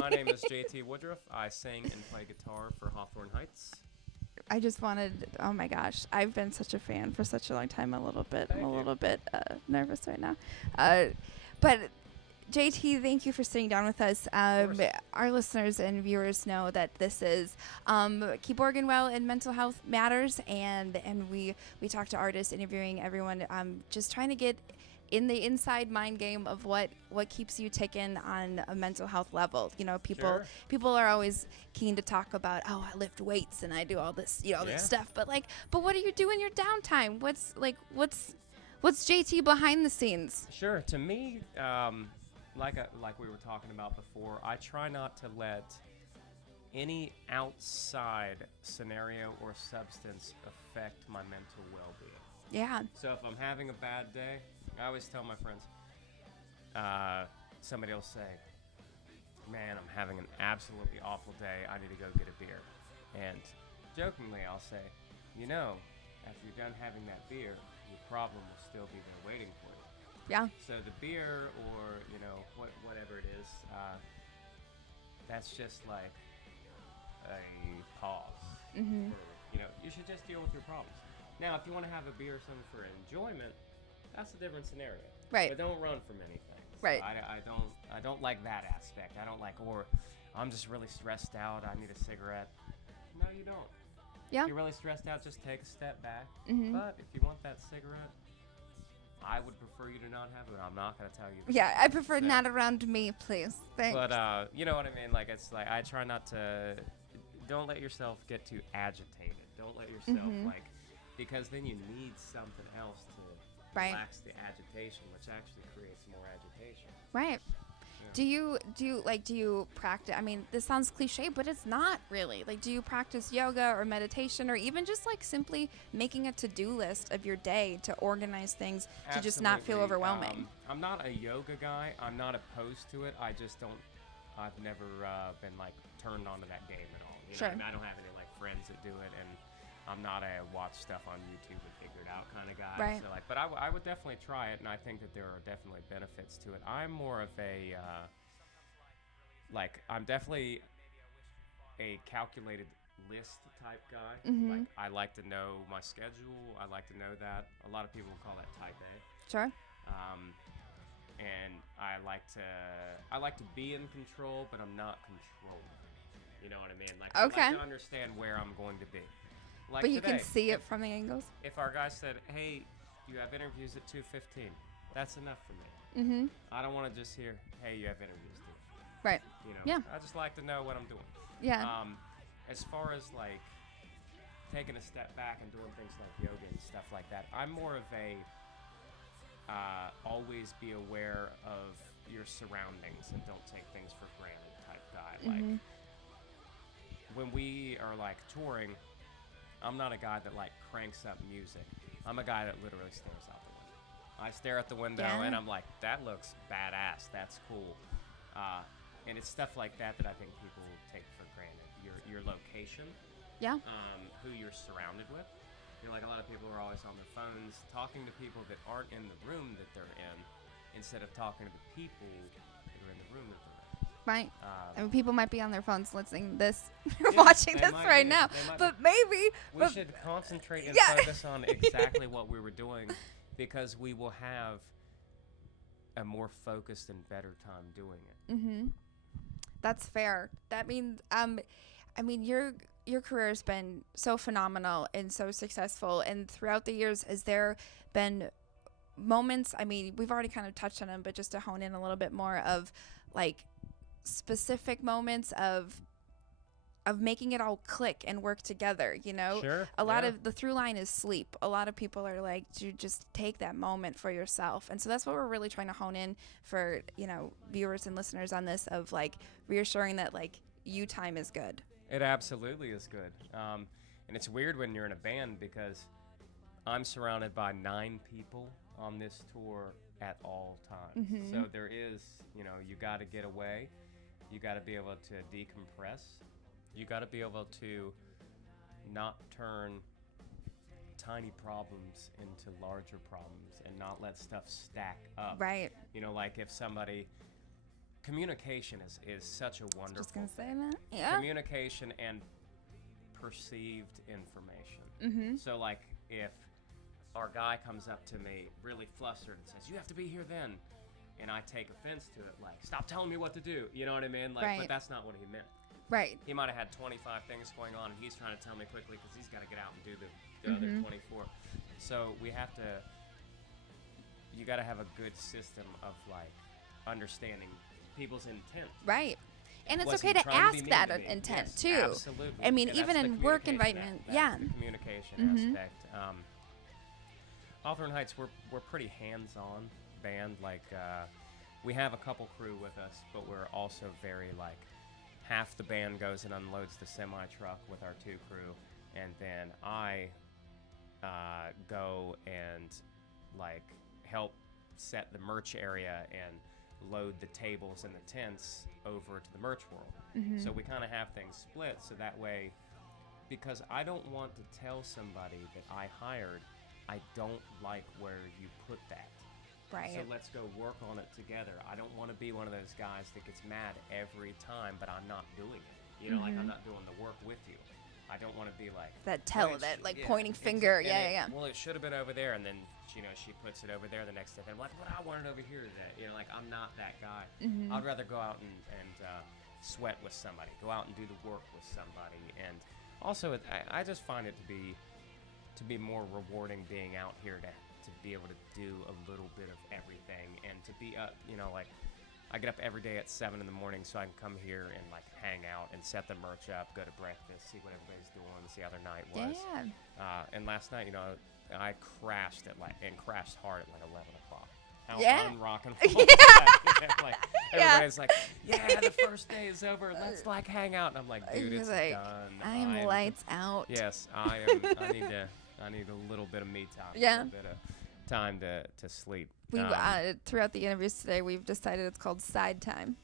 My name is JT Woodruff. I sing and play guitar for Hawthorne Heights. I just wanted. Oh my gosh, I've been such a fan for such a long time. I'm a little bit nervous right now, but JT, thank you for sitting down with us. Our listeners and viewers know that this is Keep Oregon Well and Mental Health Matters, and we talk to artists, interviewing everyone, just trying to get in the inside mind game of what keeps you ticking on a mental health level. You know, people are always keen to talk about, oh, I lift weights and I do all this, this stuff, but what do you do in your downtime? What's JT behind the scenes? Sure. To me, like we were talking about before, I try not to let any outside scenario or substance affect my mental well-being. Yeah. So if I'm having a bad day, I always tell my friends, somebody will say, man, I'm having an absolutely awful day. I need to go get a beer. And jokingly, I'll say, after you're done having that beer, your problem will still be there waiting for you. Yeah. So the beer or, whatever it is, that's just like a pause. Mm-hmm. You should just deal with your problems. Now, if you want to have a beer or something for enjoyment, that's a different scenario. Right. But don't run from anything. Right. I don't like that aspect. I don't like, or I'm just really stressed out, I need a cigarette. No, you don't. Yeah. If you're really stressed out, just take a step back. Mm-hmm. But if you want that cigarette, I would prefer you to not have it. I'm not going to tell you. Yeah, I prefer not around me, please. Thanks. But, you know what I mean? It's like, I try not to, don't let yourself get too agitated. Don't let yourself, because then you need something else to relax the agitation, which actually creates more agitation. Right. Yeah. Do you practice? I mean, this sounds cliche, but it's not really. Do you practice yoga or meditation, or even just simply making a to-do list of your day to organize things to just not feel overwhelming? I'm not a yoga guy. I'm not opposed to it. I just don't. I've never been turned on to that game at all. Sure. I don't have any friends that do it, and I'm not a watch stuff on YouTube and figure it out kind of guy. Right. So but I would definitely try it, and I think that there are definitely benefits to it. I'm more of a I'm definitely a calculated list type guy. Mm-hmm. I like to know my schedule. I like to know that. A lot of people call that type A. Sure. And I like to be in control, but I'm not controlled. You know what I mean? I like to understand where I'm going to be. But you can see it from the angles? If our guy said, hey, you have interviews at 2:15, that's enough for me. Mm-hmm. I don't want to just hear, hey, you have interviews too. Right. Yeah. I just like to know what I'm doing. Yeah. As far as taking a step back and doing things like yoga and stuff like that, I'm more of a always be aware of your surroundings and don't take things for granted type guy. Mm-hmm. When we are touring, I'm not a guy that cranks up music. I'm a guy that literally stares out the window. I stare at the window and I'm like, that looks badass. That's cool. And it's stuff like that I think people take for granted. Your location. Yeah. Who you're surrounded with. A lot of people are always on their phones talking to people that aren't in the room that they're in, instead of talking to the people that are in the room that they're in. Right. I mean, people might be on their phones listening to this, watching this right now. But maybe we should concentrate and focus on exactly what we were doing, because we will have a more focused and better time doing it. Mm-hmm. That's fair. That means, your career has been so phenomenal and so successful. And throughout the years, has there been moments? I mean, we've already kind of touched on them, but just to hone in a little bit more of specific moments of making it all click and work together, Sure. A lot of the through line is sleep. A lot of people are to just take that moment for yourself. And so that's what we're really trying to hone in for, viewers and listeners on this, of reassuring that you time is good. It absolutely is good. And it's weird when you're in a band, because I'm surrounded by 9 people on this tour at all times. Mm-hmm. So there is, you got to get away. You got to be able to decompress. You got to be able to not turn tiny problems into larger problems and not let stuff stack up. Right. If somebody communication is such a wonderful Just gonna say thing. that. Yeah. Communication and perceived information. Mm-hmm. So like if our guy comes up to me really flustered and says, "You have to be here then," and I take offense to it, like, "Stop telling me what to do," you know what I mean? Like, Right. but that's not what he meant. Right. He might have had 25 things going on, and he's trying to tell me quickly because he's got to get out and do the Mm-hmm. other 24. So we have to. You got to have a good system of like understanding people's intent. Right. And it's Was okay he to trying to ask be mean that to me? intent Yes, too. Absolutely. I mean, And even that's the in work communication environment, that's yeah. the communication Mhm. aspect. Hawthorne Heights, we're pretty hands-on band. Like we have a couple crew with us, but we're also very like half the band goes and unloads the semi truck with our 2 crew, and then I go and like help set the merch area and load the tables and the tents over to the merch world. Mm-hmm. So we kind of have things split so that way, because I don't want to tell somebody that I hired, I don't like where you put that. Right. So let's go work on it together. I don't want to be one of those guys that gets mad every time, but I'm not doing it. You know, like I'm not doing the work with you. I don't want to be like that "Well, it that like yeah, pointing exa- finger. and Yeah. Well, it should have been over there, and then she puts it over there the next day. And I'm like, "What I wanted over here today." You know, like I'm not that guy. Mm-hmm. I'd rather go out and sweat with somebody, go out and do the work with somebody, and also I just find it to be more rewarding being out here to be able to do a little bit of everything and to be you know, like I get up every day at 7 in the morning so I can come here and like hang out and set the merch up, go to breakfast, see what everybody's doing, see how their night was. Yeah. And last night, you know, I crashed crashed hard at like 11 o'clock. How Yeah. unrockin'. Like everybody's like, "Yeah, the first day is over. Let's like hang out." And I'm like, "Dude, He's it's like, done. I'm lights out. Yes, I am. I need a little bit of me time. Yeah. A little bit of time to sleep. We throughout the interviews today, we've decided it's called side time.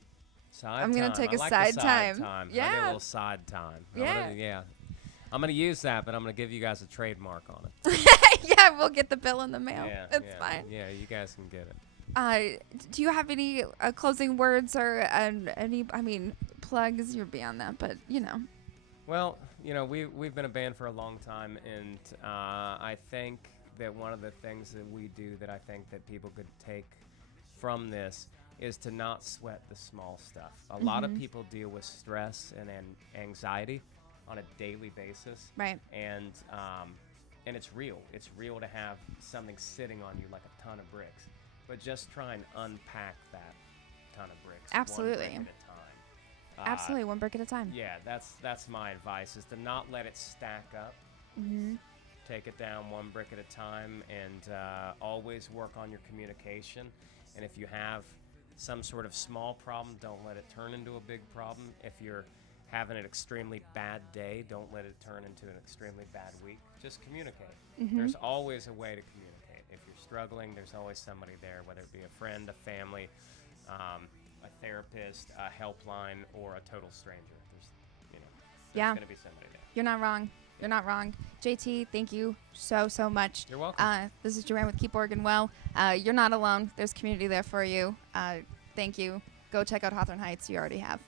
I'm gonna take a like side the time. I need Yeah. a little side time. Yeah. I'm gonna use that, but I'm gonna give you guys a trademark on it. Yeah, we'll get the bill in the mail. Yeah, It's fine. Yeah, you guys can get it. Do you have any closing words or any? I mean, plugs. You're beyond that, but you know. Well, you know, we've been a band for a long time, and I think that one of the things that we do that I think that people could take from this is to not sweat the small stuff. A lot of people deal with stress and anxiety on a daily basis. Right. And it's real. It's real to have something sitting on you like a ton of bricks. But just try and unpack that ton of bricks. Absolutely. One brick at a time. Absolutely, one brick at a time. Yeah, that's my advice, is to not let it stack up. Mm-hmm. Take it down one brick at a time, and always work on your communication. And if you have some sort of small problem, don't let it turn into a big problem. If you're having an extremely bad day, don't let it turn into an extremely bad week. Just communicate. There's always a way to communicate. If you're struggling, there's always somebody there, whether it be a friend, a family, a therapist, a helpline, or a total stranger. There's going to be somebody there. You're not wrong. You're not wrong. JT, thank you so much. You're welcome. This is Joanne with Keep Oregon Well. You're not alone. There's community there for you. Thank you. Go check out Hawthorne Heights. You already have.